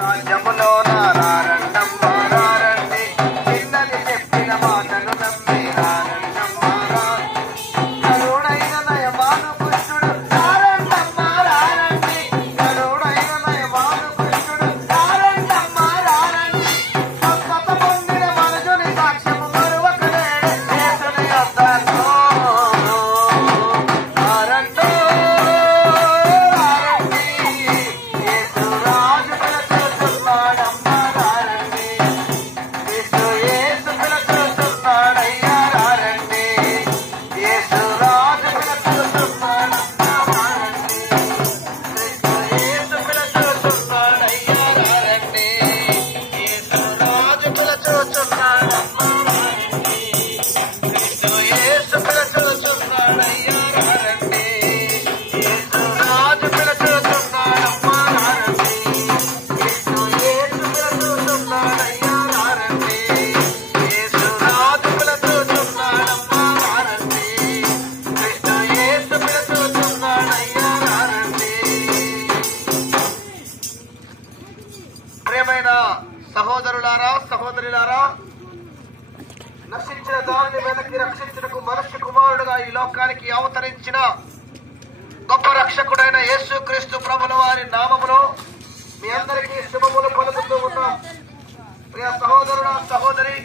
రాజ్యములో నారారణమ్మ రారండి, చిన్నది చెప్పిన మాటలు నమ్మి రారణమ్మ కరుడైన నయమాను కృష్ణుడు రారణమ్మ రారండి, కరుడైన నయమాను కృష్ణుడు రారణమ్మ రారండి, స్వస్థత పొందిన మనుషుని సాక్ష్యము మరువకలేడు యేసుని యొద్దకు రారండో రారండి, యేసు రాజు పిలుచుచున్నాడమ్మ రారండి, యేసు పిలుచుచున్నాడయ్యా రారండి, యేసు రాజు పిలుచుచున్నాడమ్మ రారండి, యేసు పిలుచుచున్నాడయ్యా రారండి, యేసు రాజు పిలుచుచున్నాడమ్మ రారండి, యేసు పిలుచుచున్నాడయ్యా రారండి, యేసు రాజు పిలుచుచున్నాడమ్మ రారండి, యేసు పిలుచుచున్నాడయ్యా రారండి, యేసు రాజు పిలుచుచున్నాడమ్మ రారండి, యేసు పిలుచుచున్నాడయ్యా రారండి. ప్రియమైన సహోదరులారా, సహోదరులారా, నశించిన దానిని వెనక్కి రక్షించుటకు మనుష్య కుమారుడుగా ఈ లోకానికి అవతరించిన గొప్ప రక్షకుడైన యేసుక్రీస్తు ప్రభుల వారి నామములో మీ అందరికీ శుభములు పలుకుతూ ఉన్నాం. ప్రియ సహోదరుడా, సహోదరి,